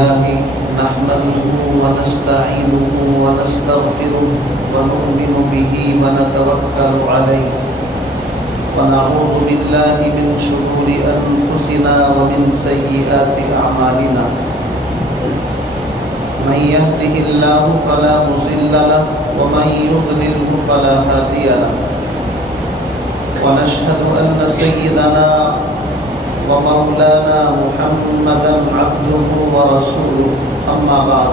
لله نحمده ونستعينه ونستغفره ونؤمن به ونتوكل عليه ونعوذ بالله من شرور أنفسنا ومن سيئات أعمالنا من يهده الله فلا مضل له ومن يضلله فلا هادي له ونشهد أن سيدنا ومولانا محمدا عبده ورسوله أما بعد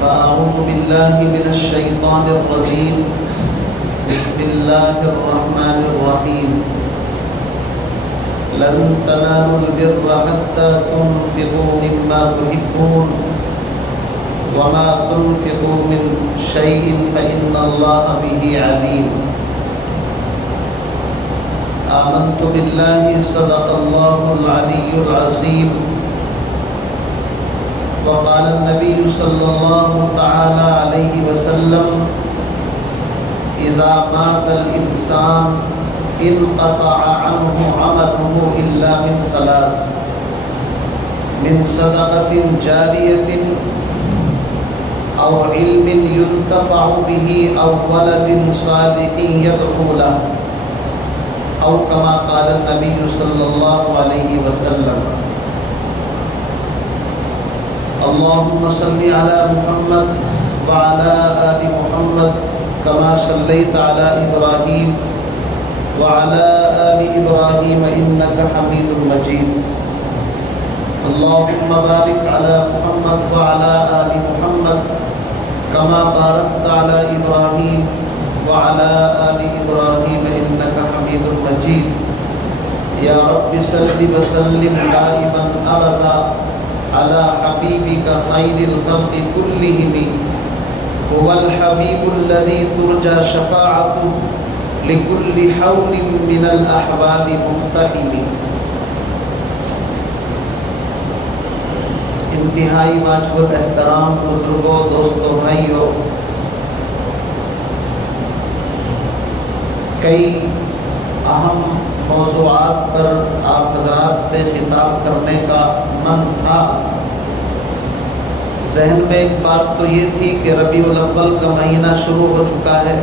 فأعوذ بالله من الشيطان الرجيم بسم الله الرحمن الرحيم لن تنالوا البر حتى تنفقوا مما تحبون وما تنفقوا من شيء فإن الله به عليم آمنت بالله صدق الله العلي العظيم وقال النبي صلى الله تعالى عليه وسلم إذا مات الإنسان انقطع عنه عمله إلا من ثلاث من صدقة جارية أو علم ينتفع به أو ولد صالح يدعو له أو كما قال النبي صلى الله عليه وسلم اللهم صل على محمد وعلى آل محمد كما صليت على إبراهيم وعلى آل إبراهيم إنك حميد مجيد اللهم بارك على محمد وعلى آل محمد كما باركت على إبراهيم وعلى آل إبراهيم إنك حميد مجيد يا رب صل وسلم دائما أبدا على حبيبك خير الخلق كلهم هو الحبيب الذي ترجى شفاعته لكل حول من الأحوال مقتحم انتہائی واجب الاحترام بزرگوں دوستوں بھائیوں، کئی اہم موضوعات پر آپ حضرات سے خطاب کرنے کا من تھا۔ ذہن میں ایک بات تو یہ تھی کہ ربیع الاول کا مہینہ شروع ہو چکا ہے،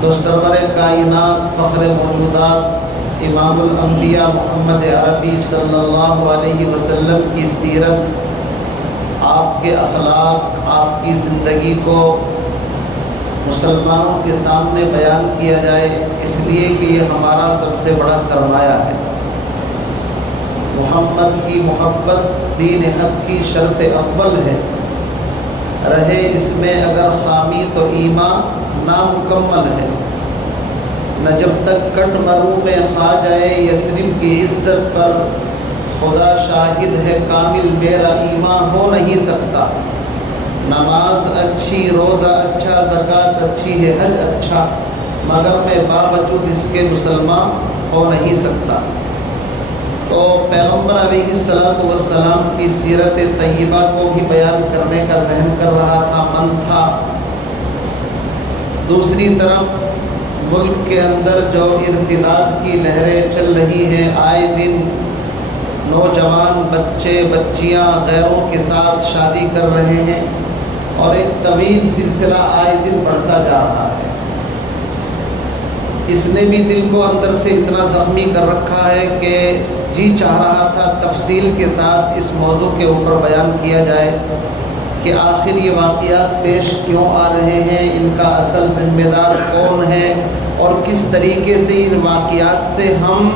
تو سرور کائنات فخر موجودات امام الانبیاء محمد عربی صلی اللہ علیہ وسلم کی سیرت، آپ کے اخلاق، آپ کی زندگی کو مسلمانوں کے سامنے بیان کیا جائے، اس لیے کہ یہ ہمارا سب سے بڑا سرمایہ ہے۔ محمد کی محبت دین حق کی شرط اول ہے، رہے اس میں اگر خامی تو ایمان نامکمل ہے۔ نہ جب تک کنڈ مرو میں خا جائے یثرب کی عزت پر، خدا شاہد ہے کامل میرا ایمان ہو نہیں سکتا۔ نماز اچھی، روزہ اچھا، زکوٰۃ اچھی ہے، حج اچھا، مگر میں باوجود اس کے مسلمان ہو نہیں سکتا۔ تو پیغمبر علیہ السلام کی سیرت طیبہ کو بھی بیان کرنے کا ذہن کر رہا تھا، من تھا۔ دوسری طرف ملک کے اندر جو ارتداد کی لہریں چل رہی ہیں، آئے دن نوجوان بچے بچیاں غیروں کے ساتھ شادی کر رہے ہیں، اور ایک طویل سلسلہ آئے دن بڑھتا جا رہا ہے۔ اس نے بھی دل کو اندر سے اتنا زخمی کر رکھا ہے کہ جی چاہ رہا تھا تفصیل کے ساتھ اس موضوع کے اوپر بیان کیا جائے کہ آخر یہ واقعات پیش کیوں آ رہے ہیں، ان کا اصل ذمہ دار کون ہے، اور کس طریقے سے ان واقعات سے ہم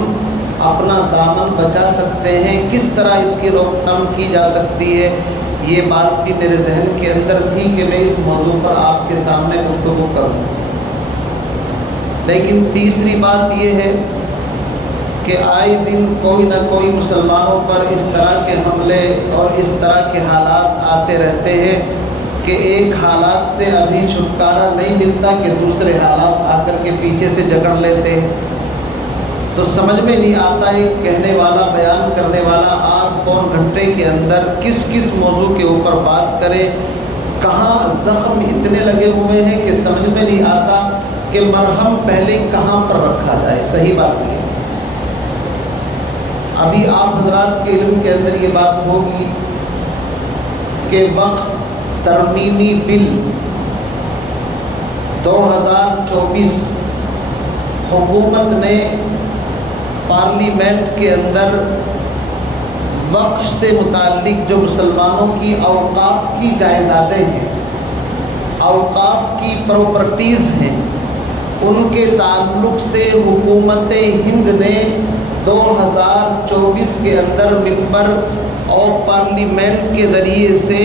اپنا دامن بچا سکتے ہیں، کس طرح اس کی روک تھام کی جا سکتی ہے۔ یہ بات بھی میرے ذہن کے اندر تھی کہ میں اس موضوع پر آپ کے سامنے گفتگو کروں۔ لیکن تیسری بات یہ ہے کہ آئے دن کوئی نہ کوئی مسلمانوں پر اس طرح کے حملے اور اس طرح کے حالات آتے رہتے ہیں کہ ایک حالات سے ابھی چھٹکارا نہیں ملتا کہ دوسرے حالات آ کر کے پیچھے سے جکڑ لیتے ہیں۔ تو سمجھ میں نہیں آتا ایک کہنے والا، بیان کرنے والا آدھ پون گھنٹے کے اندر کس کس موضوع کے اوپر بات کرے، کہاں زخم اتنے لگے ہوئے ہیں کہ سمجھ میں نہیں آتا کہ مرہم پہلے کہاں پر رکھا جائے۔ صحیح بات یہ ہے۔ ابھی آپ حضرات کے علم کے اندر یہ بات ہوگی کہ وقف ترمیمی بل 2024 حکومت نے پارلیمنٹ کے اندر وقف سے متعلق جو مسلمانوں کی اوقاف کی جائیدادیں ہیں، اوقاف کی پراپرٹیز ہیں، ان کے تعلق سے حکومت ہند نے 2024 کے اندر ممبر اور پارلیمنٹ کے ذریعے سے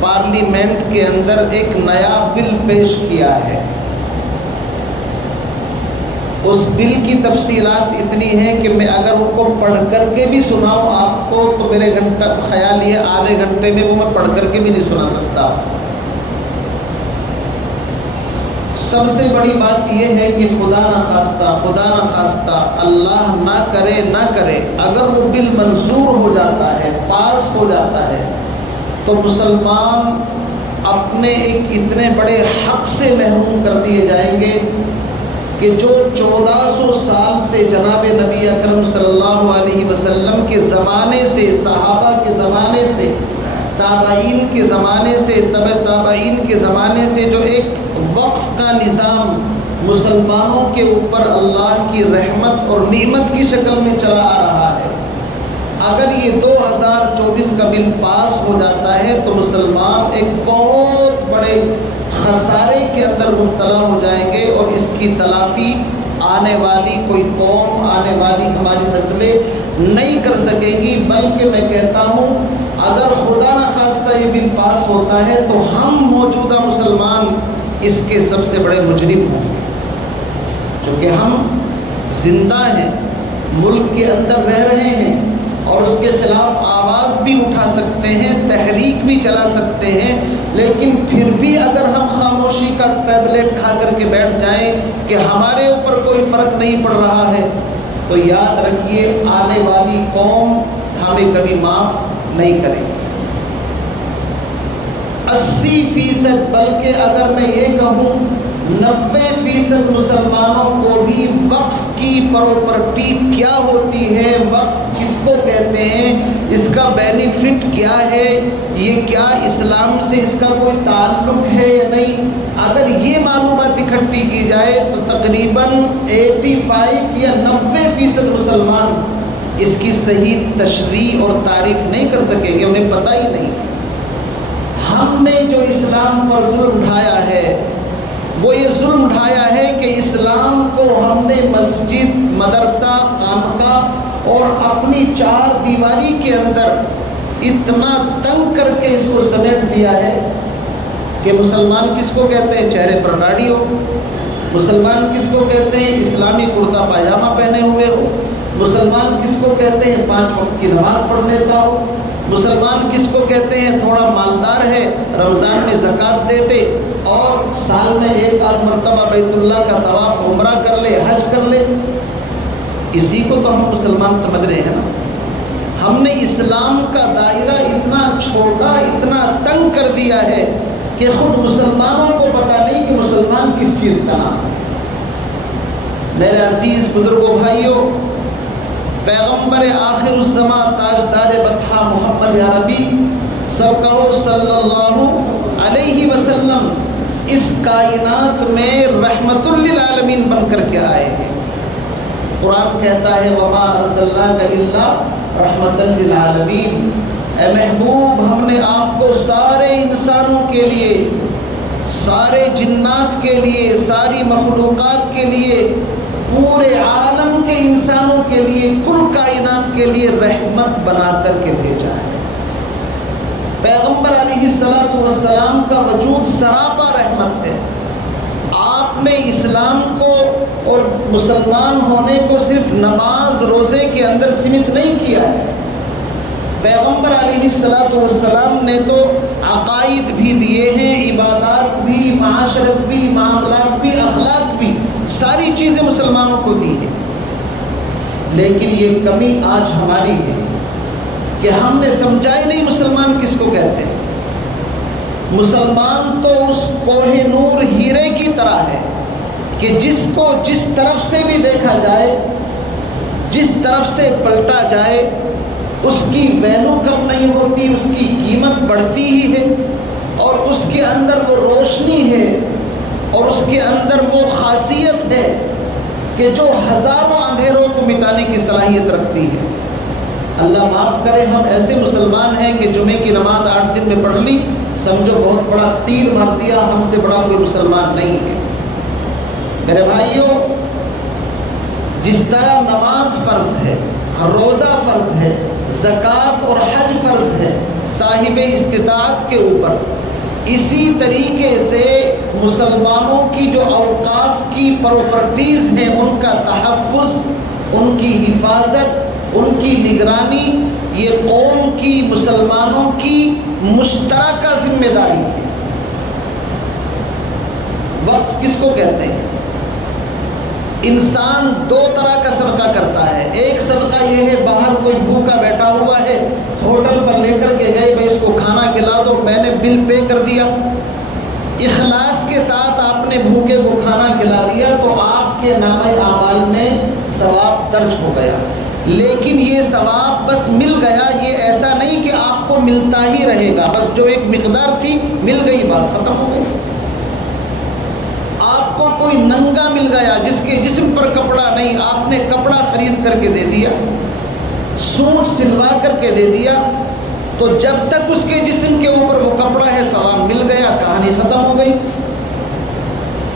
پارلیمنٹ کے اندر ایک نیا بل پیش کیا ہے۔ اس بل کی تفصیلات اتنی ہیں کہ میں اگر ان کو پڑھ کر کے بھی سناؤں آپ کو تو میرے خیال یہ آدھے گھنٹے میں وہ میں پڑھ کر کے بھی نہیں سنا سکتا۔ سب سے بڑی بات یہ ہے کہ خدا نہ خواستہ اللہ نہ کرے اگر وہ بل منظور ہو جاتا ہے، پاس ہو جاتا ہے، تو مسلمان اپنے ایک اتنے بڑے حق سے محروم کر دیے جائیں گے کہ جو 1400 سال سے جناب نبی اکرم صلی اللہ علیہ وسلم کے زمانے سے، صحابہ کے زمانے سے، تابعین کے زمانے سے، تبع تابعین کے زمانے سے جو ایک وقف کا نظام مسلمانوں کے اوپر اللہ کی رحمت اور نعمت کی شکل میں چلا آ رہا ہے، اگر یہ 2024 کا بل پاس ہو جاتا ہے تو مسلمان ایک بہت بڑے خسارے کے اندر مبتلا ہو جائیں گے، اور اس کی تلافی آنے والی کوئی قوم، آنے والی ہماری نسلیں نہیں کر سکے گی۔ بلکہ میں کہتا ہوں اگر خدا نہ خواستہ یہ بل پاس ہوتا ہے تو ہم موجودہ مسلمان اس کے سب سے بڑے مجرم ہوں گے، چونکہ ہم زندہ ہیں، ملک کے اندر رہ رہے ہیں اور اس کے خلاف آواز بھی اٹھا سکتے ہیں، تحریک بھی چلا سکتے ہیں، لیکن پھر بھی اگر ہم خاموشی کا ٹیبلٹ کھا کر کے بیٹھ جائیں کہ ہمارے اوپر کوئی فرق نہیں پڑ رہا ہے، تو یاد رکھیے آنے والی قوم ہمیں کبھی معاف نہیں کرے گی۔ 80% بلکہ اگر میں یہ کہوں 90% مسلمانوں کو بھی وقف کی پراپرٹی کیا ہوتی ہے، وقف کس کو کہتے ہیں، اس کا بینیفٹ کیا ہے، یہ کیا اسلام سے اس کا کوئی تعلق ہے یا نہیں، اگر یہ معلومات اکٹھی کی جائے تو تقریباً 85 یا 90% مسلمان اس کی صحیح تشریح اور تعریف نہیں کر سکیں گے، انہیں پتہ ہی نہیں۔ ہم نے جو اسلام پر ظلم ڈھایا ہے وہ یہ ظلم ڈھایا ہے کہ اسلام کو ہم نے مسجد، مدرسہ، خانقاہ اور اپنی چار دیواری کے اندر اتنا تنگ کر کے اس کو سمیٹ دیا ہے کہ مسلمان کس کو کہتے ہیں چہرے پر داڑھی ہو، مسلمان کس کو کہتے ہیں اسلامی کرتا پاجامہ پہنے ہوئے ہو، مسلمان کس کو کہتے ہیں 5 وقت کی نماز پڑھ لیتا ہو، مسلمان کس کو کہتے ہیں تھوڑا مالدار ہے، رمضان میں زکوٰۃ دیتے اور سال میں 1 آدھ مرتبہ بیت اللہ کا طواف عمرہ کر لے، حج کر لے، اسی کو تو ہم مسلمان سمجھ رہے ہیں نا۔ ہم نے اسلام کا دائرہ اتنا چھوٹا، اتنا تنگ کر دیا ہے کہ خود مسلمانوں کو پتہ نہیں کہ مسلمان کس چیز کا نام ہے۔ میرے عزیز بزرگوں بھائیوں، پیغمبر آخر الزماں تاجدار بطحہ محمد عربی سب کہو صلی اللہ علیہ وسلم اس کائنات میں رحمت للعالمین بن کر کے آئے ہیں۔ قرآن کہتا ہے وما ارسلناک الا رحمت للعالمین، اے محبوب ہم نے آپ کو سارے انسانوں کے لیے، سارے جنات کے لیے، ساری مخلوقات کے لیے، پورے عالم کے انسانوں کے لیے، کل کائنات کے لیے رحمت بنا کر کے بھیجا ہے۔ پیغمبر علیہ السلام کا وجود سراپا رحمت ہے۔ آپ نے اسلام کو اور مسلمان ہونے کو صرف نماز روزے کے اندر سمت نہیں کیا ہے، پیغمبر علیہ السلام نے تو عقائد بھی دیے ہیں، عبادات بھی، معاشرت بھی، معاملات بھی، اخلاق بھی، ساری چیزیں مسلمانوں کو دی ہیں۔ لیکن یہ کمی آج ہماری ہے کہ ہم نے سمجھا ہی نہیں مسلمان کس کو کہتے ہیں۔ مسلمان تو اس کوہ نور ہیرے کی طرح ہے کہ جس کو جس طرف سے بھی دیکھا جائے جس طرف سے پلٹا جائے اس کی ویلو کم نہیں ہوتی، اس کی قیمت بڑھتی ہی ہے، اور اس کے اندر وہ روشنی ہے اور اس کے اندر وہ خاصیت ہے کہ جو ہزاروں اندھیروں کو مٹانے کی صلاحیت رکھتی ہے۔ اللہ معاف کرے، ہم ایسے مسلمان ہیں کہ جمعے کی نماز 8 دن میں پڑھ لی، سمجھو بہت بڑا تیر مار دیا، ہم سے بڑا کوئی مسلمان نہیں ہے۔ میرے بھائیوں، جس طرح نماز فرض ہے، روزہ فرض ہے، زکوٰۃ اور حج فرض ہے صاحب استطاعت کے اوپر، اسی طریقے سے مسلمانوں کی جو اوقاف کی پراپرٹیز ہیں ان کا تحفظ، ان کی حفاظت، ان کی نگرانی، یہ قوم کی، مسلمانوں کی مشترکہ ذمہ داری ہے۔ وقف کس کو کہتے ہیں؟ انسان دو طرح کا صدقہ کرتا ہے۔ ایک صدقہ یہ ہے، باہر کوئی بھوکا بیٹھا ہوا ہے، ہوٹل پر لے کر کے گئے، بھائی اس کو کھانا کھلا دو، میں نے بل پے کر دیا، اخلاص کے ساتھ آپ نے بھوکے کو کھانا کھلا دیا تو آپ کے نامہ اعمال میں ثواب درج ہو گیا۔ لیکن یہ ثواب بس مل گیا، یہ ایسا نہیں کہ آپ کو ملتا ہی رہے گا، بس جو ایک مقدار تھی مل گئی، بات ختم ہو گئی۔ آپ کو کوئی ننگا مل گیا جس کے جسم پر کپڑا نہیں، آپ نے کپڑا خرید کر کے دے دیا، سوٹ سلوا کر کے دے دیا، تو جب تک اس کے جسم کے اوپر وہ کپڑا ہے ثواب مل گیا، کہانی ختم ہو گئی۔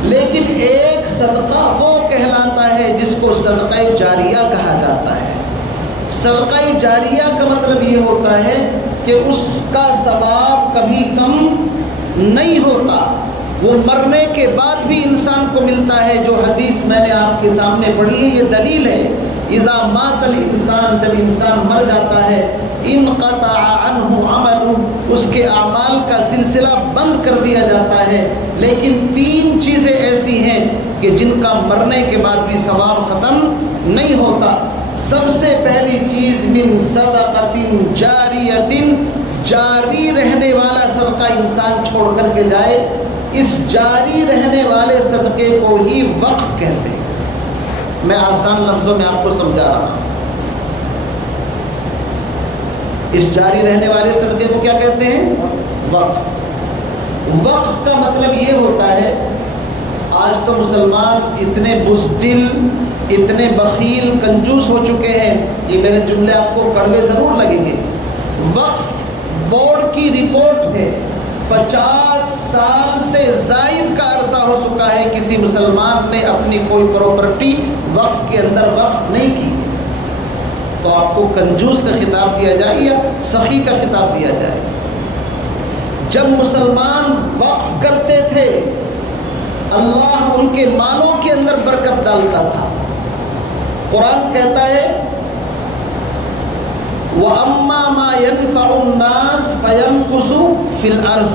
لیکن ایک صدقہ وہ کہلاتا ہے جس کو صدقہ جاریہ کہا جاتا ہے۔ صدقہ جاریہ کا مطلب یہ ہوتا ہے کہ اس کا ثواب کبھی کم نہیں ہوتا، وہ مرنے کے بعد بھی انسان کو ملتا ہے۔ جو حدیث میں نے آپ کے سامنے پڑھی ہے یہ دلیل ہے، اذا مات الانسان، جب انسان مر جاتا ہے، انقطع عنہ عملہ، اس کے اعمال کا سلسلہ بند کر دیا جاتا ہے۔ لیکن 3 چیزیں ایسی ہیں کہ جن کا مرنے کے بعد بھی ثواب ختم نہیں ہوتا۔ سب سے پہلی چیز من صدقۃ جاریۃ، جاری رہنے والا صدقہ انسان چھوڑ کر کے جائے، اس جاری رہنے والے صدقے کو ہی وقف کہتے ہیں۔ میں آسان لفظوں میں آپ کو سمجھا رہا ہوں۔ اس جاری رہنے والے صدقے کو کیا کہتے ہیں؟ وقف۔ وقف کا مطلب یہ ہوتا ہے، آج تو مسلمان اتنے بزدل، اتنے بخیل، کنجوس ہو چکے ہیں، یہ میرے جملے آپ کو کڑوے ضرور لگیں گے۔ وقف بورڈ کی رپورٹ ہے، 50 سال سے زائد کا عرصہ ہو چکا ہے کسی مسلمان نے اپنی کوئی پراپرٹی وقف کے اندر وقف نہیں کی۔ تو آپ کو کنجوس کا خطاب دیا جائے یا سخی کا خطاب دیا جائے؟ جب مسلمان وقف کرتے تھے اللہ ان کے مالوں کے اندر برکت ڈالتا تھا۔ قرآن کہتا ہے وَأَمَّا مَا يَنْفَعُ النَّاسَ فَيَمْكُثُ فِي الْأَرْضِ،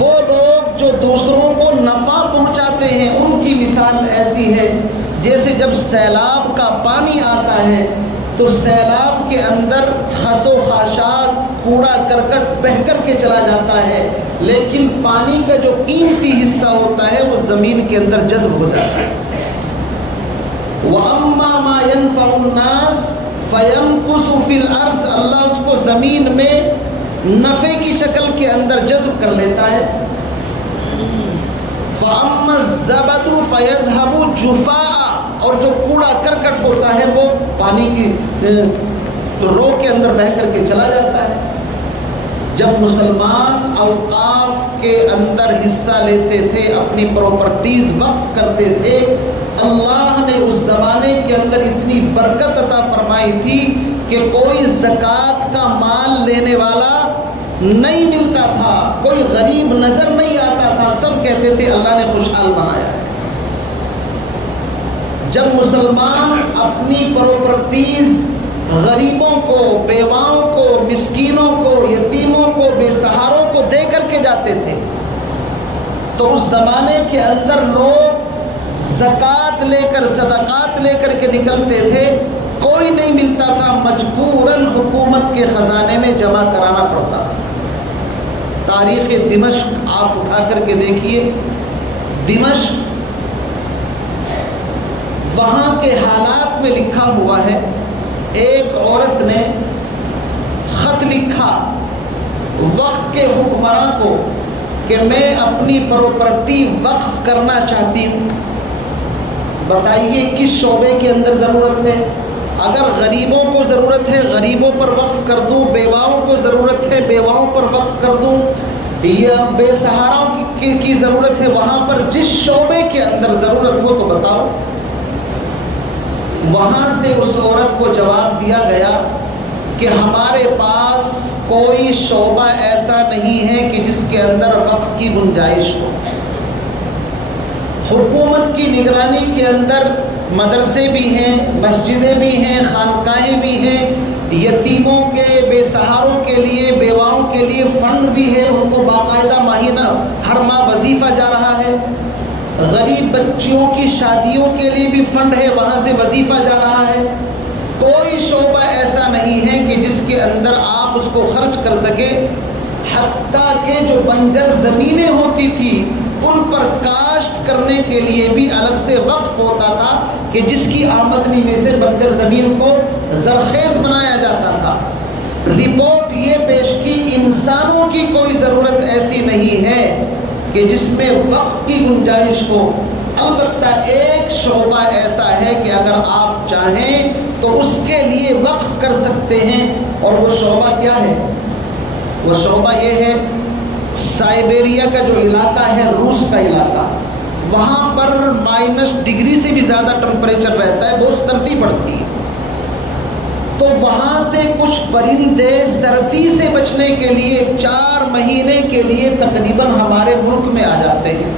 وہ لوگ جو دوسروں کو نفع پہنچاتے ہیں ان کی مثال ایسی ہے جیسے جب سیلاب کا پانی آتا ہے تو سیلاب کے اندر خس و خاشاک، کوڑا کرکٹ بہہ کر کے چلا جاتا ہے، لیکن پانی کا جو قیمتی حصہ ہوتا ہے وہ زمین کے اندر جذب ہو جاتا ہے۔ وَأَمَّا مَا يَنْفَعُ النَّاسَ فَيَمْكُثُ فِي الْأَرْضِ، اللہ اس کو زمین میں نفع کی شکل کے اندر جذب کر لیتا ہے۔ فَأَمَّا الزَّبَدُ فَيَذْهَبُ جُفَاءً، اور جو کوڑا کرکٹ ہوتا ہے وہ پانی کی رو کے اندر بہہ کر کے چلا جاتا ہے۔ جب مسلمان اوقاف کے اندر حصہ لیتے تھے، اپنی پراپرٹیز وقف کرتے تھے، اللہ نے اس زمانے کے اندر اتنی برکت عطا فرمائی تھی کہ کوئی زکوٰۃ کا مال لینے والا نہیں ملتا تھا، کوئی غریب نظر نہیں آتا تھا، سب کہتے تھے اللہ نے خوشحال بنایا ہے۔ جب مسلمان اپنی پراپرٹیز غریبوں کو، بیواؤں کو، مسکینوں کو، یتیموں کو، بے سہاروں کو دے کر کے جاتے تھے تو اس زمانے کے اندر لوگ زکوٰۃ لے کر، صدقات لے کر کے نکلتے تھے، کوئی نہیں ملتا تھا، مجبوراً حکومت کے خزانے میں جمع کرانا پڑتا تھا۔ تاریخ دمشق آپ اٹھا کر کے دیکھیے، دمشق، وہاں کے حالات میں لکھا ہوا ہے، ایک عورت نے خط لکھا وقت کے حکمراں کو کہ میں اپنی پراپرٹی وقف کرنا چاہتی ہوں، بتائیے کس شعبے کے اندر ضرورت ہے؟ اگر غریبوں کو ضرورت ہے غریبوں پر وقف کر دوں، بیواؤں کو ضرورت ہے بیواؤں پر وقف کر دوں، یا بے سہاراؤں کی ضرورت ہے، وہاں پر جس شعبے کے اندر ضرورت ہو تو بتاؤ۔ وہاں سے اس عورت کو جواب دیا گیا کہ ہمارے پاس کوئی شعبہ ایسا نہیں ہے کہ جس کے اندر وقف کی گنجائش ہو۔ حکومت کی نگرانی کے اندر مدرسے بھی ہیں، مسجدیں بھی ہیں، خانقاہیں بھی ہیں، یتیموں کے، بے سہاروں کے لیے، بیواؤں کے لیے فنڈ بھی ہے، ان کو باقاعدہ ماہانہ ہر ماہ وظیفہ جا رہا ہے، غریب بچیوں کی شادیوں کے لیے بھی فنڈ ہے، وہاں سے وظیفہ جا رہا ہے۔ کوئی شعبہ ایسا نہیں ہے کہ جس کے اندر آپ اس کو خرچ کر سکے، حتیٰ کہ جو بنجر زمینیں ہوتی تھی ان پر کاشت کرنے کے لیے بھی الگ سے وقف ہوتا تھا کہ جس کی آمدنی میں سے بنجر زمین کو زرخیز بنایا جاتا تھا۔ رپورٹ یہ پیش کی انسانوں کی کوئی ضرورت ایسی نہیں ہے کہ جس میں وقف کی گنجائش ہو، البتہ ایک شعبہ ایسا ہے کہ اگر آپ چاہیں تو اس کے لیے وقف کر سکتے ہیں، اور وہ شعبہ کیا ہے؟ وہ شعبہ یہ ہے سائبیریا کا جو علاقہ ہے، روس کا علاقہ، وہاں پر -ڈگری سے بھی زیادہ ٹمپریچر رہتا ہے، بہت سردی پڑتی ہے، تو وہاں سے کچھ پرندے سردی سے بچنے کے لیے 4 مہینے کے لیے تقریباً ہمارے ملک میں آ جاتے ہیں۔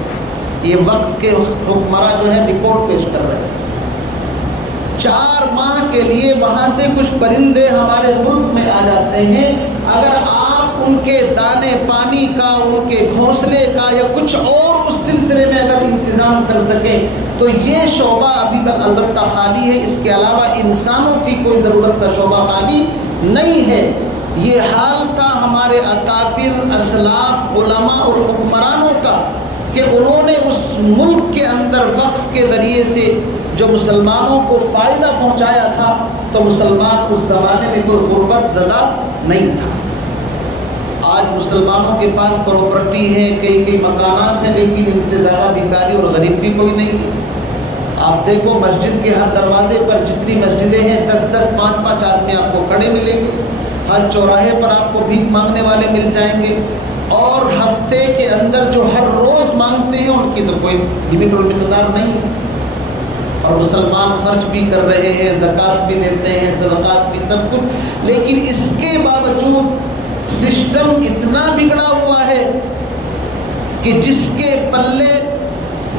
یہ وقت کے حکمراں جو ہے رپورٹ پیش کر رہے ہیں، 4 ماہ کے لیے وہاں سے کچھ پرندے ہمارے ملک میں آ جاتے ہیں۔ اگر آپ ان کے دانے پانی کا، ان کے گھونسلے کا یا کچھ اور اس سلسلے میں اگر انتظام کر سکیں تو یہ شعبہ ابھی البتہ خالی ہے، اس کے علاوہ انسانوں کی کوئی ضرورت کا شعبہ خالی نہیں ہے۔ یہ حال تھا ہمارے اکابر، اسلاف، علماء اور حکمرانوں کا کہ انہوں نے اس ملک کے اندر وقف کے ذریعے سے جو مسلمانوں کو فائدہ پہنچایا تھا، تو مسلمان اس زمانے میں کوئی غربت زدہ نہیں تھا۔ آج مسلمانوں کے پاس پراپرٹی ہے، کئی مکانات ہیں، لیکن ان سے زیادہ بھکاری اور غریب بھی کوئی نہیں ہے۔ آپ دیکھو مسجد کے ہر دروازے پر جتنی مسجدیں ہیں 10-10، 5-5 آدمی آپ کو کھڑے ملیں گے، ہر چوراہے پر آپ کو بھیک مانگنے والے مل جائیں گے، اور ہفتے کے اندر جو ہر روز مانگتے ہیں ان کی تو کوئی لمٹ اور مقدار نہیں ہے، اور مسلمان خرچ بھی کر رہے ہیں، زکوٰۃ بھی دیتے ہیں، صدقات بھی، سب کچھ، لیکن اس کے باوجود سسٹم اتنا بگڑا ہوا ہے کہ جس کے پلے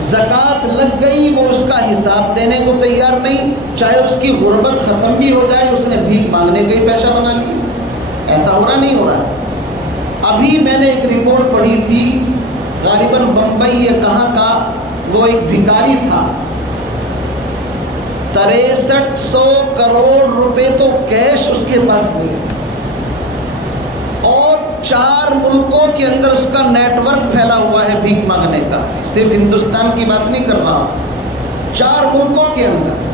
زکوٰۃ لگ گئی وہ اس کا حساب دینے کو تیار نہیں، چاہے اس کی غربت ختم بھی ہو جائے، اس نے بھیک مانگنے کا ہی پیشہ بنا لیا۔ ایسا ہو رہا نہیں ہو رہا ہے؟ ابھی میں نے ایک رپورٹ پڑھی تھی، غالباً بمبئی یا کہاں کا، وہ ایک بھکاری تھا، 6300 کروڑ روپے تو کیش اس کے پاس ملے، اور 4 ملکوں کے اندر اس کا نیٹ ورک پھیلا ہوا ہے بھیک مانگنے کا، صرف ہندوستان کی بات نہیں کر رہا ہوں، 4 ملکوں کے اندر۔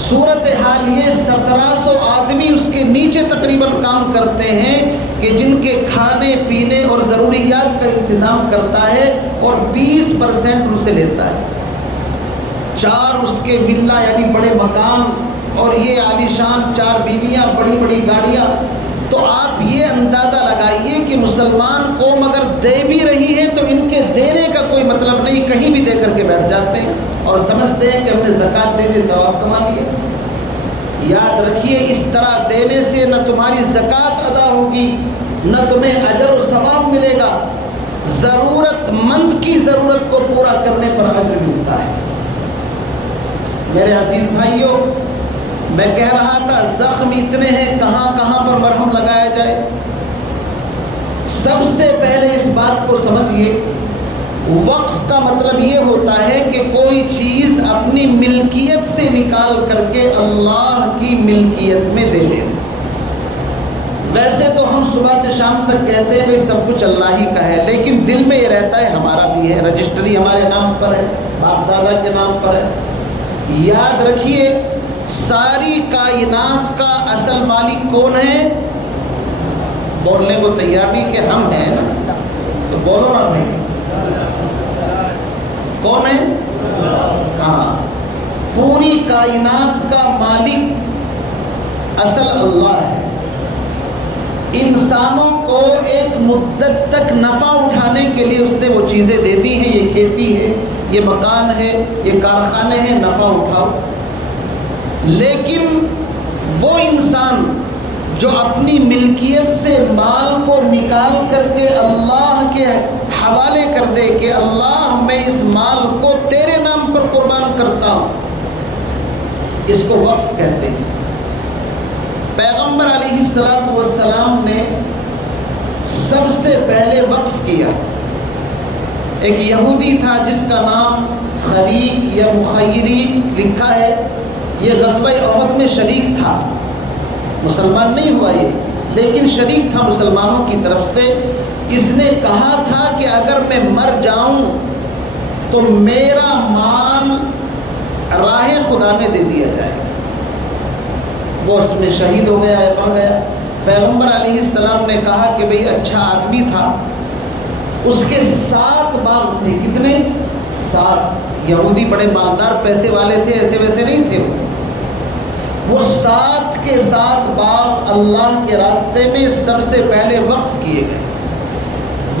صورتحال یہ 1700 آدمی اس کے نیچے تقریباً کام کرتے ہیں کہ جن کے کھانے پینے اور ضروریات کا انتظام کرتا ہے، اور 20% ان سے لیتا ہے۔ 4 اس کے ولا یعنی بڑے مکان، اور یہ عالیشان 4 بیویاں، بڑی بڑی گاڑیاں۔ تو آپ یہ اندازہ لگائیے کہ مسلمان قوم اگر دے بھی رہی ہے تو ان کے دینے کا کوئی مطلب نہیں، کہیں بھی دے کر کے بیٹھ جاتے ہیں اور سمجھتے ہیں کہ ہم نے زکوٰۃ دے دی، ثواب کما لیا۔ یاد رکھیے، اس طرح دینے سے نہ تمہاری زکوٰۃ ادا ہوگی، نہ تمہیں اجر و ثواب ملے گا، ضرورت مند کی ضرورت کو پورا کرنے پر اجر ملتا ہے۔ میرے عزیز بھائیوں، میں کہہ رہا تھا زخم اتنے ہیں، کہاں کہاں پر مرہم لگایا جائے۔ سب سے پہلے اس بات کو سمجھیے، وقف کا مطلب یہ ہوتا ہے کہ کوئی چیز اپنی ملکیت سے نکال کر کے اللہ کی ملکیت میں دے دینا۔ ویسے تو ہم صبح سے شام تک کہتے ہیں بھائی سب کچھ اللہ ہی کا ہے، لیکن دل میں یہ رہتا ہے ہمارا بھی ہے، رجسٹری ہمارے نام پر ہے، باپ دادا کے نام پر ہے، یاد رکھیے ساری کائنات کا اصل مالک کون ہے؟ بولنے کو تیار نہیں کہ ہم ہیں نا، تو بولو نا بھائی، کون ہے؟ ہاں، پوری کائنات کا مالک اصل اللہ ہے۔ انسانوں کو ایک مدت تک نفع اٹھانے کے لیے اس نے وہ چیزیں دے دی ہیں، یہ کھیتی ہے، یہ مکان ہے، یہ کارخانے ہیں، نفع اٹھاؤ۔ لیکن وہ انسان جو اپنی ملکیت سے مال کو نکال کر کے اللہ کے حوالے کر دے کہ اللہ میں اس مال کو تیرے نام پر قربان کرتا ہوں، اس کو وقف کہتے ہیں۔ پیغمبر علیہ السلام نے سب سے پہلے وقف کیا۔ ایک یہودی تھا جس کا نام خریق یا مخیریق لکھا ہے، یہ غزوہ احد میں شریک تھا، مسلمان نہیں ہوا یہ، لیکن شریک تھا مسلمانوں کی طرف سے۔ اس نے کہا تھا کہ اگر میں مر جاؤں تو میرا مال راہ خدا میں دے دیا جائے۔ وہ اس میں شہید ہو گیا ہے، مر گیا۔ پیغمبر علیہ السلام نے کہا کہ بھئی اچھا آدمی تھا، اس کے 7 باغ تھے۔ کتنے؟ 7۔ یہودی بڑے مالدار پیسے والے تھے، ایسے ویسے نہیں تھے۔ وہ 7 کے 7 باغ اللہ کے راستے میں سب سے پہلے وقف کیے گئے۔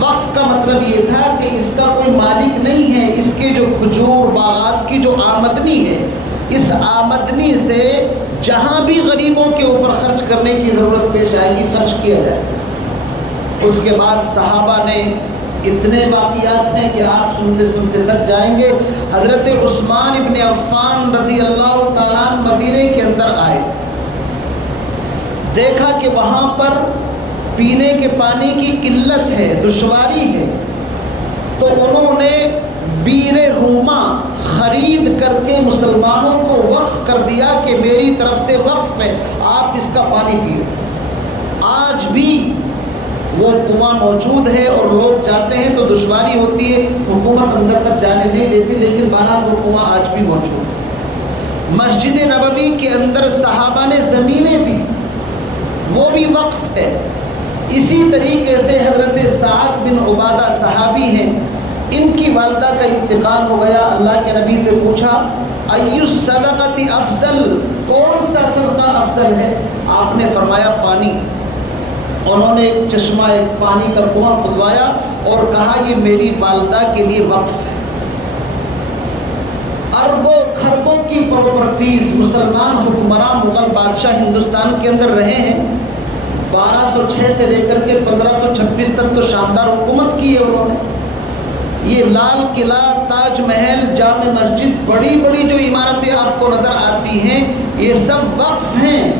وقف کا مطلب یہ تھا کہ اس کا کوئی مالک نہیں ہے، اس کے جو کھجور باغات کی جو آمدنی ہے، اس آمدنی سے جہاں بھی غریبوں کے اوپر خرچ کرنے کی ضرورت پیش آئے گی خرچ کیا جائے۔ اس کے بعد صحابہ نے اتنے واقعات ہیں کہ آپ سنتے سنتے تک جائیں گے۔ حضرت عثمان ابن عفان رضی اللہ تعالیٰ عنہ مدینے کے اندر آئے، دیکھا کہ وہاں پر پینے کے پانی کی قلت ہے، دشواری ہے، تو انہوں نے بیر روما خرید کر کے مسلمانوں کو وقف کر دیا کہ میری طرف سے وقف ہے، آپ اس کا پانی پیو۔ آج بھی وہ کنواں موجود ہے اور لوگ جاتے ہیں تو دشواری ہوتی ہے، حکومت اندر تک جانے نہیں دیتی، لیکن بہرحال وہ کنواں آج بھی موجود ہے۔ مسجد نبوی کے اندر صحابہ نے زمینیں دی، وہ بھی وقف ہے۔ اسی طریقے سے حضرت سعد بن عبادہ صحابی ہیں، ان کی والدہ کا انتقال ہو گیا۔ اللہ کے نبی سے پوچھا ایُّ الصدقۃ افضل، کون سا صدقہ افضل ہے؟ آپ نے فرمایا پانی۔ انہوں نے ایک چشمہ، ایک پانی کا کنواں کھدوایا اور کہا یہ میری والدہ کے لیے وقف ہے۔ اربوں کھربوں کی پراپرٹیز مسلمان حکمراں مغل بادشاہ ہندوستان کے اندر رہے ہیں۔ 1206 سے لے کر کے 1526 تک تو شاندار حکومت کی ہے انہوں نے۔ یہ لال قلعہ، تاج محل، جامع مسجد، بڑی بڑی جو عمارتیں آپ کو نظر آتی ہیں، یہ سب وقف ہیں۔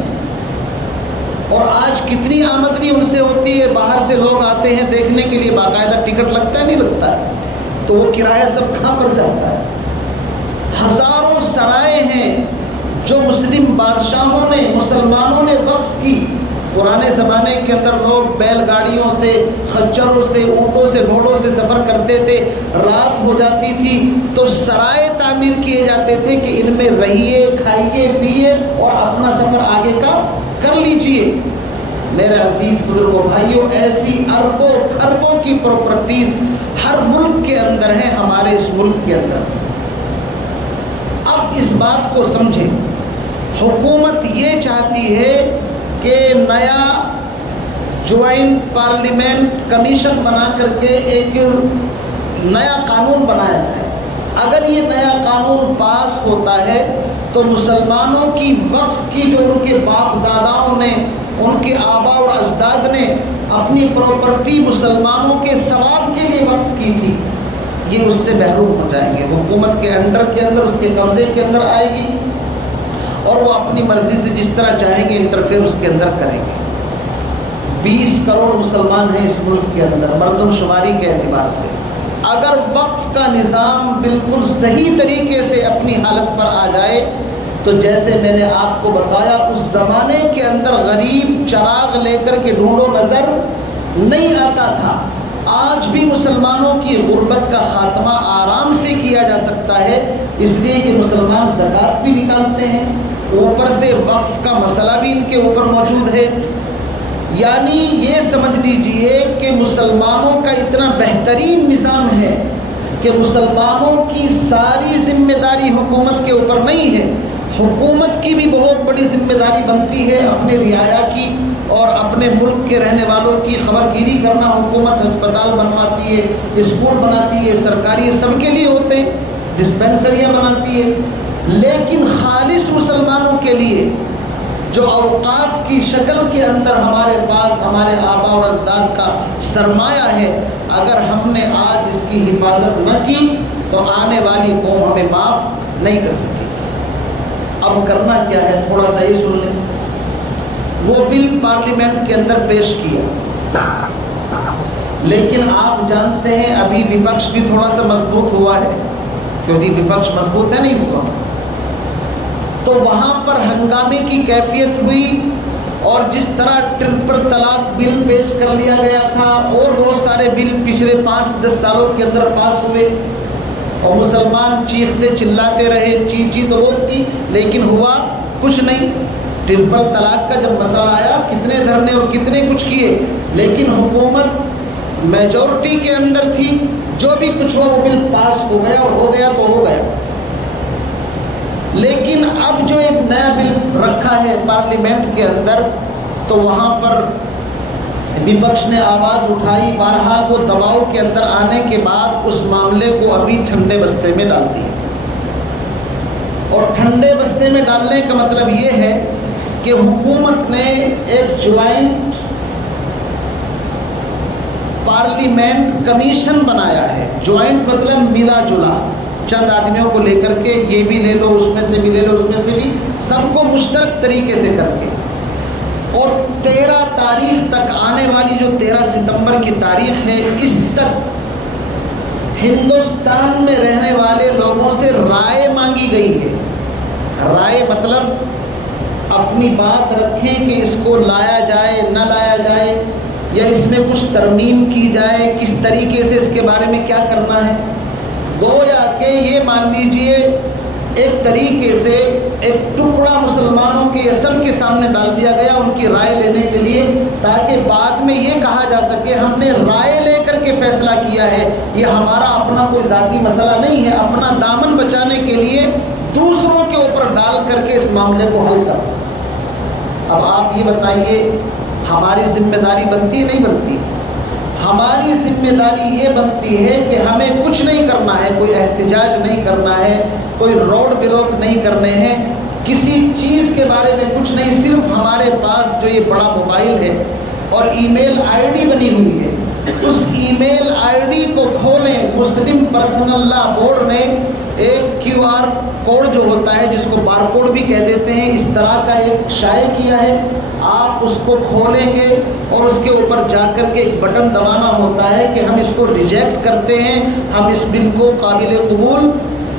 اور آج کتنی آمدنی ان سے ہوتی ہے، باہر سے لوگ آتے ہیں دیکھنے کے لیے، باقاعدہ ٹکٹ لگتا ہے نہیں لگتا ہے، تو وہ کرایہ سب کہاں پر جاتا ہے۔ ہزاروں سرائے ہیں جو مسلم بادشاہوں نے، مسلمانوں نے وقف کی۔ پرانے زمانے کے اندر لوگ بیل گاڑیوں سے، خچروں سے، اونٹوں سے، گھوڑوں سے سفر کرتے تھے، رات ہو جاتی تھی تو سرائے تعمیر کیے جاتے تھے کہ ان میں رہیے، کھائیے، پیئے اور اپنا سفر آگے کا کر لیجئے۔ میرے عزیز بزرگوں بھائیوں، ایسی اربوں کھربوں کی پراپرٹیز ہر ملک کے اندر ہیں، ہمارے اس ملک کے اندر۔ اب اس بات کو سمجھیں، حکومت یہ چاہتی ہے کہ نیا جوائنٹ پارلیمنٹ کمیشن بنا کر کے ایک نیا قانون بنایا جائے۔ اگر یہ نیا قانون پاس ہوتا ہے تو مسلمانوں کی وقف کی، جو ان کے باپ داداؤں نے، ان کے آبا اور اجداد نے اپنی پراپرٹی مسلمانوں کے ثواب کے لیے وقف کی تھی، یہ اس سے محروم ہو جائیں گے۔ حکومت کے انڈر کے اندر، اس کے قبضے کے اندر آئے گی اور وہ اپنی مرضی سے جس طرح چاہیں گے انٹرفیئر اس کے اندر کریں گے۔ 20 کروڑ مسلمان ہیں اس ملک کے اندر مردم شماری کے اعتبار سے۔ اگر وقف کا نظام بالکل صحیح طریقے سے اپنی حالت پر آ جائے تو جیسے میں نے آپ کو بتایا، اس زمانے کے اندر غریب چراغ لے کر کے ڈھونڈو نظر نہیں آتا تھا، آج بھی مسلمانوں کی غربت کا خاتمہ آرام سے کیا جا سکتا ہے، اس لیے کہ مسلمان زکوٰۃ بھی نکالتے ہیں، اوپر سے وقف کا مسئلہ بھی ان کے اوپر موجود ہے۔ یعنی یہ سمجھ لیجئے کہ مسلمانوں کا اتنا بہترین نظام ہے کہ مسلمانوں کی ساری ذمہ داری حکومت کے اوپر نہیں ہے، حکومت کی بھی بہت بڑی ذمہ داری بنتی ہے اپنے رعایا کی اور اپنے ملک کے رہنے والوں کی خبر گیری کرنا۔ حکومت ہسپتال بنواتی ہے، اسکول بناتی ہے، سرکاری سب کے لیے ہوتے ہیں، ڈسپینسریاں بناتی ہے، لیکن خالص مسلمانوں کے لیے جو اوقاف کی شکل کے اندر ہمارے پاس ہمارے آباء اور اجداد کا سرمایہ ہے، اگر ہم نے آج اس کی حفاظت نہ کی تو آنے والی قوم ہمیں معاف نہیں کر سکے گی۔ اب کرنا کیا ہے، تھوڑا سا یہ سن لیں۔ وہ بل پارلیمنٹ کے اندر پیش کیا، لیکن آپ جانتے ہیں ابھی وپکش بھی تھوڑا سا مضبوط ہوا ہے، کیونکہ وپکش مضبوط ہے نہیں اس وقت، تو وہاں پر ہنگامے کی کیفیت ہوئی، اور جس طرح ٹرپل طلاق بل پیش کر لیا گیا تھا اور بہت سارے بل پچھلے 5-10 سالوں کے اندر پاس ہوئے، اور مسلمان چیختے چلاتے رہے، چیخی تو بہت کی لیکن ہوا کچھ نہیں۔ ٹرپل طلاق کا جب مسئلہ آیا کتنے دھرنے اور کتنے کچھ کیے، لیکن حکومت میجورٹی کے اندر تھی، جو بھی کچھ ہوا وہ بل پاس ہو گیا، اور ہو گیا تو ہو گیا۔ لیکن اب جو ایک نیا بل رکھا ہے پارلیمنٹ کے اندر، تو وہاں پر وپکش نے آواز اٹھائی، بہرحال وہ دباؤ کے اندر آنے کے بعد اس معاملے کو ابھی ٹھنڈے بستے میں ڈال دیا۔ اور ٹھنڈے بستے میں ڈالنے کا مطلب یہ ہے کہ حکومت نے ایک جوائنٹ پارلیمنٹ کمیشن بنایا ہے۔ جوائنٹ مطلب ملا جلا، چند آدمیوں کو لے کر کے، یہ بھی لے لو، اس میں سے بھی لے لو، اس میں سے بھی، سب کو مشترک طریقے سے کر کے، اور 13 تاریخ تک، آنے والی جو 13 ستمبر کی تاریخ ہے، اس تک ہندوستان میں رہنے والے لوگوں سے رائے مانگی گئی ہے۔ رائے مطلب اپنی بات رکھیں کہ اس کو لایا جائے نہ لایا جائے، یا اس میں کچھ ترمیم کی جائے، کس طریقے سے اس کے بارے میں کیا کرنا ہے۔ گویا کہ یہ مان لیجئے ایک طریقے سے ایک ٹکڑا مسلمانوں کے سب کے سامنے ڈال دیا گیا ان کی رائے لینے کے لیے، تاکہ بعد میں یہ کہا جا سکے ہم نے رائے لے کر کے فیصلہ کیا ہے، یہ ہمارا اپنا کوئی ذاتی مسئلہ نہیں ہے، اپنا دامن بچانے کے لیے دوسروں کے اوپر ڈال کر کے اس معاملے کو حل کر۔ اب آپ یہ بتائیے ہماری ذمہ داری بنتی ہے نہیں بنتی؟ ہماری ذمہ داری یہ بنتی ہے کہ ہمیں کچھ نہیں کرنا ہے، کوئی احتجاج نہیں کرنا ہے، کوئی روڈ بلاک نہیں کرنے ہیں، کسی چیز کے بارے میں کچھ نہیں، صرف ہمارے پاس جو یہ بڑا موبائل ہے اور ای میل آئی ڈی بنی ہوئی ہے، اس ای میل آئی ڈی کو کھولیں۔ مسلم پرسنل لا بورڈ نے ایک کیو آر کوڈ جو ہوتا ہے، جس کو بار کوڈ بھی کہہ دیتے ہیں، اس طرح کا ایک شائع کیا ہے۔ آپ اس کو کھولیں گے اور اس کے اوپر جا کر کے ایک بٹن دبانا ہوتا ہے کہ ہم اس کو ریجیکٹ کرتے ہیں، ہم اس بل کو قابل قبول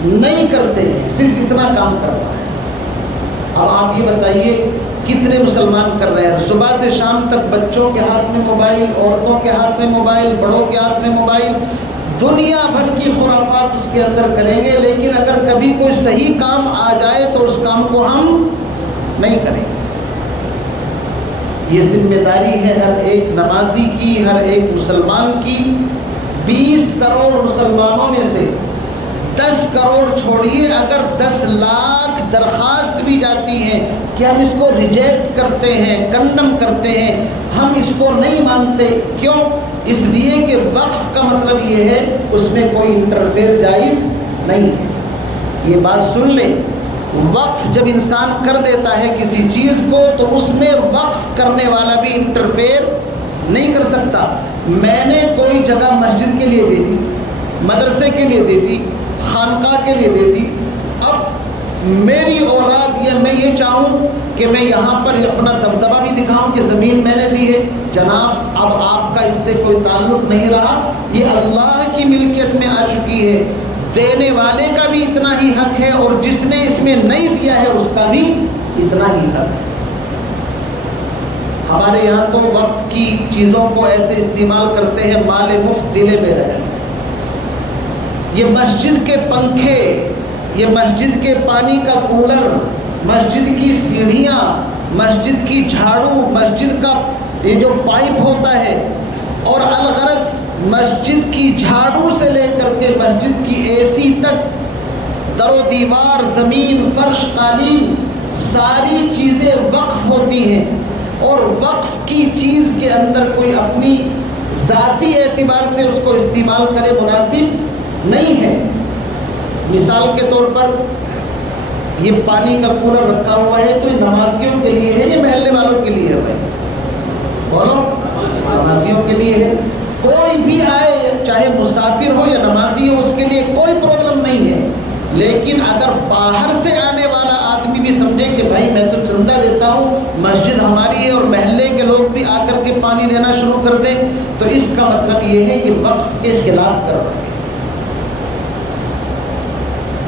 نہیں کرتے ہیں، صرف اتنا کام کرنا ہے۔ اب آپ یہ بتائیے کتنے مسلمان کر رہے ہیں؟ صبح سے شام تک بچوں کے ہاتھ میں موبائل، عورتوں کے ہاتھ میں موبائل، بڑوں کے ہاتھ میں موبائل، دنیا بھر کی خرافات اس کے اندر کریں گے، لیکن اگر کبھی کوئی صحیح کام آ جائے تو اس کام کو ہم نہیں کریں گے۔ یہ ذمہ داری ہے ہر ایک نمازی کی، ہر ایک مسلمان کی۔ 20 کروڑ مسلمانوں میں سے 10 کروڑ چھوڑیے، اگر 10 لاکھ درخواست بھی جاتی ہیں کہ ہم اس کو ریجیکٹ کرتے ہیں، کنڈم کرتے ہیں، ہم اس کو نہیں مانتے، کیوں؟ اس لیے کہ وقف کا مطلب یہ ہے اس میں کوئی انٹرفیئر جائز نہیں ہے۔ یہ بات سن لیں، وقف جب انسان کر دیتا ہے کسی چیز کو تو اس میں وقف کرنے والا بھی انٹرفیئر نہیں کر سکتا۔ میں نے کوئی جگہ مسجد کے لیے دے دی، مدرسے کے لیے دے دی، خانقاہ کے لیے دے دی، اب میری اولاد یا میں یہ چاہوں کہ میں یہاں پر اپنا دبدبہ بھی دکھاؤں کہ زمین میں نے دی ہے، جناب اب آپ کا اس سے کوئی تعلق نہیں رہا، یہ اللہ کی ملکیت میں آ چکی ہے۔ دینے والے کا بھی اتنا ہی حق ہے اور جس نے اس میں نہیں دیا ہے اس کا بھی اتنا ہی حق ہے۔ ہمارے یہاں تو وقف کی چیزوں کو ایسے استعمال کرتے ہیں مال مفت دلے میں رہے. یہ مسجد کے پنکھے، یہ مسجد کے پانی کا کولر، مسجد کی سیڑھیاں، مسجد کی جھاڑو، مسجد کا یہ جو پائپ ہوتا ہے، اور الغرض مسجد کی جھاڑو سے لے کر کے مسجد کی اے سی تک، در و دیوار، زمین، فرش، قالین، ساری چیزیں وقف ہوتی ہیں. اور وقف کی چیز کے اندر کوئی اپنی ذاتی اعتبار سے اس کو استعمال کرے مناسب نہیں ہے. مثال کے طور پر یہ پانی کا کولر رکھا ہوا ہے تو یہ نمازیوں کے لیے ہے، یہ محلے والوں کے لیے ہے؟ بھائی بولو، نمازیوں کے لیے ہے. کوئی بھی آئے چاہے مسافر ہو یا نمازی ہو، اس کے لیے کوئی پرابلم نہیں ہے. لیکن اگر باہر سے آنے والا آدمی بھی سمجھے کہ بھائی میں تو چندہ دیتا ہوں، مسجد ہماری ہے، اور محلے کے لوگ بھی آ کر کے پانی لینا شروع کر دیں، تو اس کا مطلب یہ ہے کہ وقف کے خلاف کر رہے ہیں.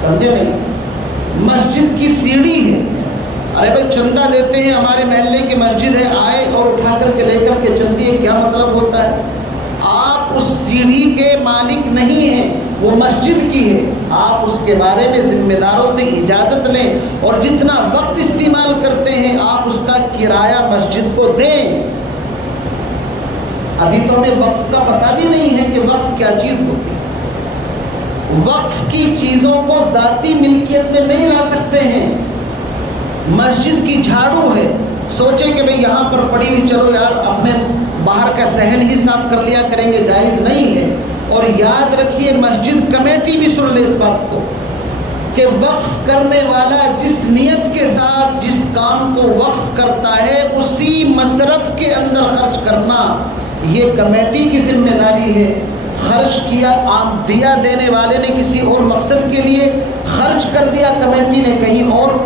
سمجھے نہیں؟ مسجد کی سیڑھی ہے، ارے بھائی چندہ دیتے ہیں، ہمارے محلے کی مسجد ہے، آئے اور اٹھا کر کے لے کر کے چلتی ہے، کیا مطلب ہوتا ہے؟ آپ اس سیڑھی کے مالک نہیں ہیں، وہ مسجد کی ہے. آپ اس کے بارے میں ذمہ داروں سے اجازت لیں، اور جتنا وقت استعمال کرتے ہیں آپ اس کا کرایہ مسجد کو دیں. ابھی تو ہمیں وقف کا پتہ بھی نہیں ہے کہ وقف کیا چیز ہوتی ہے. وقف کی چیزوں کو ذاتی ملکیت میں نہیں لا سکتے ہیں. مسجد کی جھاڑو ہے، سوچے کہ بھئی یہاں پر پڑی ہوئی، چلو یار اپنے باہر کا صحن ہی صاف کر لیا کریں گے، جائز نہیں ہے. اور یاد رکھیے مسجد کمیٹی بھی سن لے اس بات کو کہ وقف کرنے والا جس نیت کے ساتھ جس کام کو وقف کرتا ہے اسی مصرف کے اندر خرچ کرنا یہ کمیٹی کی ذمہ داری ہے. خرچ کیا، دیا دینے والے نے کسی اور مقصد کے لیے خرچ کر دیا، کمیٹی نے کہیں اور،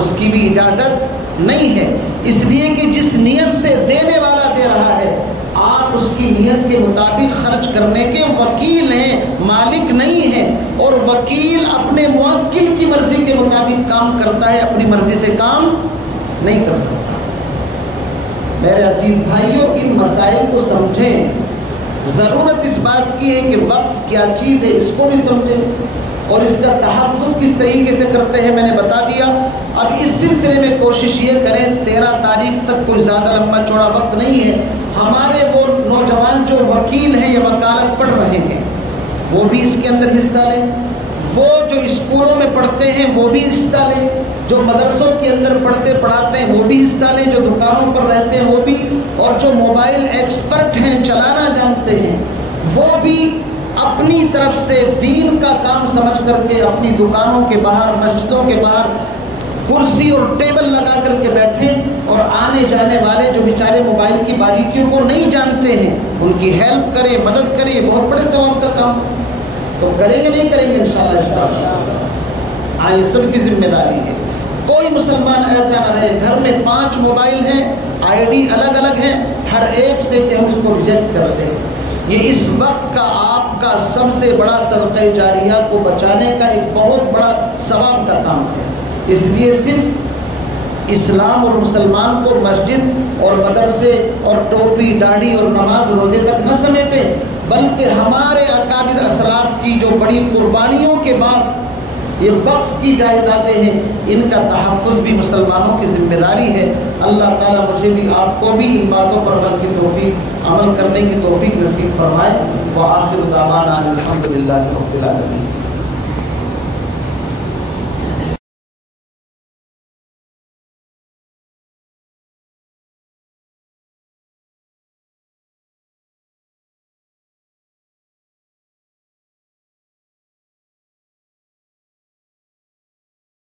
اس کی بھی اجازت نہیں ہے. اس لیے کہ جس نیت سے دینے والا دے رہا ہے آپ اس کی نیت کے مطابق خرچ کرنے کے وکیل ہیں، مالک نہیں ہیں. اور وکیل اپنے موکل کی مرضی کے مطابق کام کرتا ہے، اپنی مرضی سے کام نہیں کر سکتا. میرے عزیز بھائیوں، ان مسائل کو سمجھیں. ضرورت اس بات کی ہے کہ وقف کیا چیز ہے اس کو بھی سمجھیں، اور اس کا تحفظ کس طریقے سے کرتے ہیں میں نے بتا دیا. اب اس سلسلے میں کوشش یہ کریں، 13 تاریخ تک کوئی زیادہ لمبا چوڑا وقت نہیں ہے، ہمارے وہ نوجوان جو وکیل ہیں یا وکالت پڑھ رہے ہیں وہ بھی اس کے اندر حصہ لیں، وہ جو اسکولوں میں پڑھتے ہیں وہ بھی حصہ لیں، جو مدرسوں کے اندر پڑھاتے ہیں وہ بھی حصہ لیں، جو دکانوں پر رہتے ہیں وہ بھی، اور جو موبائل ایکسپرٹ ہیں، چلانا جانتے ہیں، وہ بھی اپنی طرف سے دین کا کام سمجھ کر کے اپنی دکانوں کے باہر، مسجدوں کے باہر کرسی اور ٹیبل لگا کر کے بیٹھیں، اور آنے جانے والے جو بیچارے موبائل کی باریکیوں کو نہیں جانتے ہیں ان کی ہیلپ کریں، مدد کریں. یہ بہت بڑے ثواب کا کام ہے. تو کریں گے نہیں کریں گے انشاءاللہ. ہاں، یہ سب کی ذمہ داری ہے. کوئی مسلمان ایسا نہ رہے گھر میں 5 موبائل ہیں، آئی ڈی الگ الگ ہیں، ہر ایک سے کہ ہم اس کو ریجیکٹ کر دیں. یہ اس وقت کا آپ کا سب سے بڑا صدقہ جاریہ کو بچانے کا ایک بہت بڑا ثواب کا کام ہے. اس لیے صرف اسلام اور مسلمان کو مسجد اور مدرسے اور ٹوپی، داڑھی اور نماز روزے تک نہ سمیٹیں، بلکہ ہمارے اکابر اسلاف کی جو بڑی قربانیوں کے بعد یہ وقف کی جائیدادیں ہیں، ان کا تحفظ بھی مسلمانوں کی ذمہ داری ہے. اللہ تعالیٰ مجھے بھی آپ کو بھی ان باتوں پر عمل کرنے کی توفیق نصیب فرمائے. وآخر دعوانا الحمدللہ رب العالمین.